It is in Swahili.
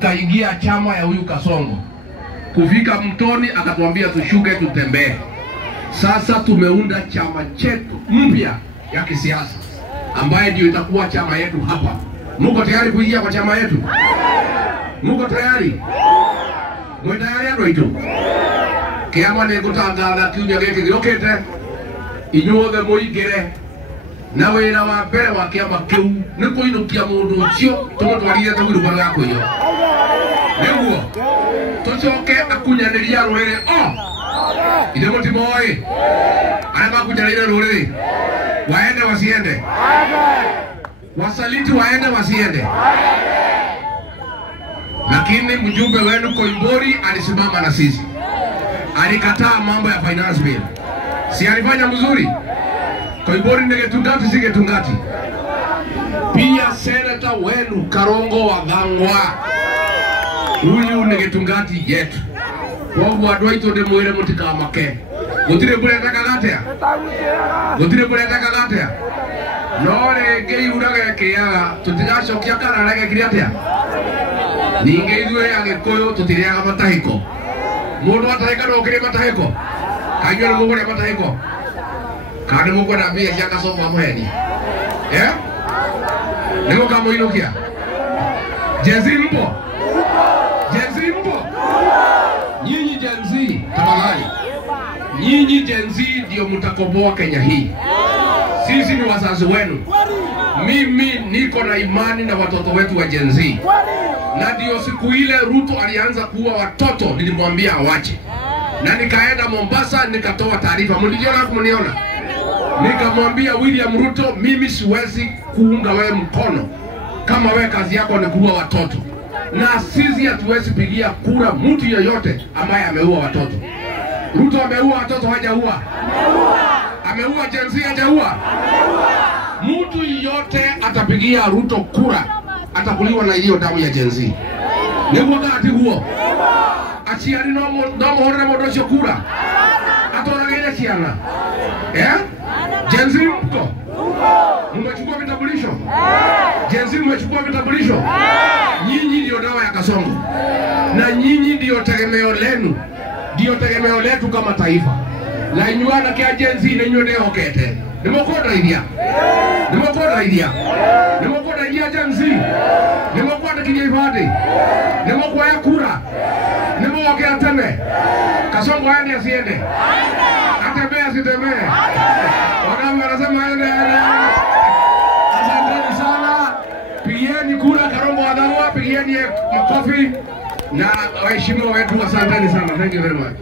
tukaingia chama ya huyu Kasongo. Kufika mtoni akatuambia tushuke tutembee. Sasa tumeunda chama chetu mpya ya kisiasa ambaye ndio itakuwa chama yetu hapa. Muko tayari kuingia kwa chama yetu? Muko tayari? Mwe tayari ando itu? Kiama ni gutangatha kiunya giki giokite inyuothe muingire na wira wa mbere wa kiama kiu ni kuinukia mundu ucio tumutwarire tuguru ya kuyo niguo tucoke akunyaniria rurire ide mutimoi araba akunyaniria rurire waende wasiende wasaliti waende wasiende. Lakini mjumbe wenu Koimburi alisimama na sisi, alikataa mambo ya finance bill. Si alifanya mzuri? Koimburi ni Getungati, si Getungati. Pia seneta wenu Karongo wa Gangwa, huyu ni Getungati yetu. Kwa andũ aitũ ndĩmwĩre mũtikamake. Gũtirĩ mũrenda kagatea? Gũtirĩ mũrenda kagatea? No rĩngĩ iuraga kĩaga tũtigacokia karara gekire atĩa? Ningĩ ithuĩ Agĩkũyũ tũtirĩaga matahĩko. Mũndũ atahĩka no kĩrĩ matahĩko? Kanyuĩ nĩ mũgũrĩa matahĩko? Kana nĩ mũkwenda mbia cia Kasongo amũheni? Nĩ mũkamũinũkia? Gen Z mpo? Gen Z mpo? Nyinyi Gen Z tafadhali. Nyinyi Gen Z ndio mtakomboa Kenya hii. Sisi ni wazazi wenu. Mimi niko na imani na watoto wetu wa Gen Z. Na ndio siku ile Ruto alianza kuua watoto nilimwambia awache. Na nikaenda Mombasa nikatoa taarifa. Mliona? Nikamwambia William Ruto, mimi siwezi kuunga wewe mkono kama wewe kazi yako ni kuua watoto. Na sisi hatuwezi pigia kura mtu yeyote ambaye ameua watoto. Ruto ameua watoto hajaua? Ameua Gen Z hajaua? Mtu yote atapigia Ruto kura atakuliwa na hiyo damu ya Gen Z. Ni wakati huo. Aciari no muhorere mundu ucio kura. Atoragire ciana. Gen Z mko? Mmechukua vitambulisho? Gen Z mmechukua vitambulisho? Nyinyi ndio dawa ya Kasongo. Na nyinyi ndio tegemeo lenu. Ndio tegemeo letu kama taifa. La inyuana kia Gen Z na inyuane hokete. Nimekwenda idea. Nimekwenda idea. Nimekwenda idea Gen Z. Nimekwenda kijai vadi. Nimekwenda kura. Nimewakea teme. Kasongo aende asiende? Atembea asitembee? Wakati wanasema aende. Asanteni sana. Pigieni kura Karongo wa Gangwa. Pigieni makofi. Na waheshimiwa wetu asanteni sana. Thank you very much.